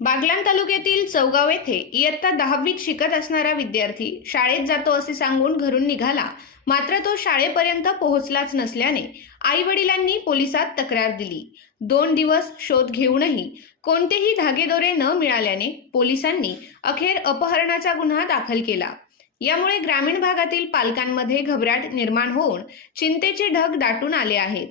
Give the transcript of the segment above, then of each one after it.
बागलाण तालुक्यातील चौगाव येथे इयत्ता दहावीत शिकत असणारा विद्यार्थी शाळेत जातो असे सांगून घरून निघाला. मात्र तो शाळेपर्यंत पोहोचलाच नसल्याने आई वडिलांनी पोलिसात तक्रार दिली. दोन दिवस शोध घेऊनही कोणतेही धागेदोरे न मिळाल्याने पोलिसांनी अखेर अपहरणाचा गुन्हा दाखल केला. यामुळे ग्रामीण भागातील पालकांमध्ये घबराट निर्माण होऊन चिंतेचे ढग दाटून आले आहेत.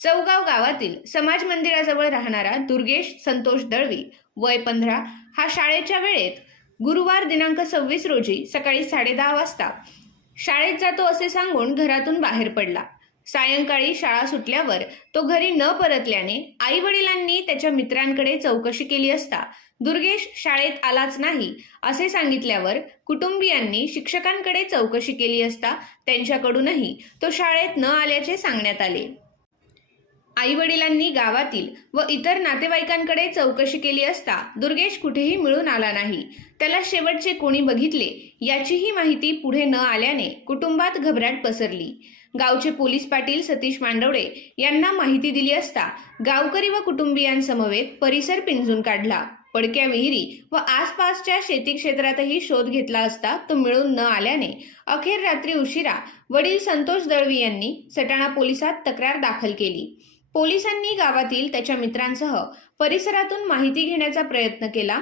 चौगाव गावातील समाज मंदिराजवळ राहणारा दुर्गेश संतोष दळवी वय पंधरा हा शाळेच्या वेळेत गुरुवार दिनांक सव्वीस रोजी सकाळी साडेदहा वाजता शाळेत जातो असे सांगून घरातून बाहेर पडला. सायंकाळी शाळा सुटल्यावर तो घरी न परतल्याने आई वडिलांनी त्याच्या मित्रांकडे चौकशी केली असता दुर्गेश शाळेत आलाच नाही असे सांगितल्यावर कुटुंबियांनी शिक्षकांकडे चौकशी केली असता त्यांच्याकडूनही तो शाळेत न आल्याचे सांगण्यात आले. आई वडिलांनी गावातील व इतर नातेवाईकांकडे चौकशी केली असता दुर्गेश कुठेही मिळून आला नाही. त्याला शेवटचे कोणी बघितले याचीही माहिती पुढे न आल्याने कुटुंबात घबराट पसरली. गावचे पोलीस पाटील सतीश मांडवडे यांना माहिती दिली असता गावकरी व कुटुंबियांसमवेत परिसर पिंजून काढला. पडक्या विहिरी व आसपासच्या शेती क्षेत्रातही शोध घेतला असता तो मिळून न आल्याने अखेर रात्री उशिरा वडील संतोष दळवी यांनी सटाणा पोलिसात तक्रार दाखल केली. पोलिसांनी गावातील त्याच्या मित्रांसह परिसरातून माहिती घेण्याचा प्रयत्न केला.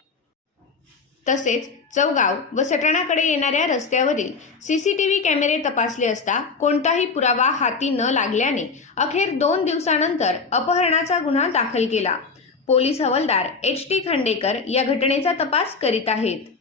तसेच चौगाव व सटाणाकडे येणाऱ्या रस्त्यावरील सीसीटीव्ही कॅमेरे तपासले असता कोणताही पुरावा हाती न लागल्याने अखेर दोन दिवसानंतर अपहरणाचा गुन्हा दाखल केला. पोलीस हवालदार एच टी खांडेकर या घटनेचा तपास करीत आहेत.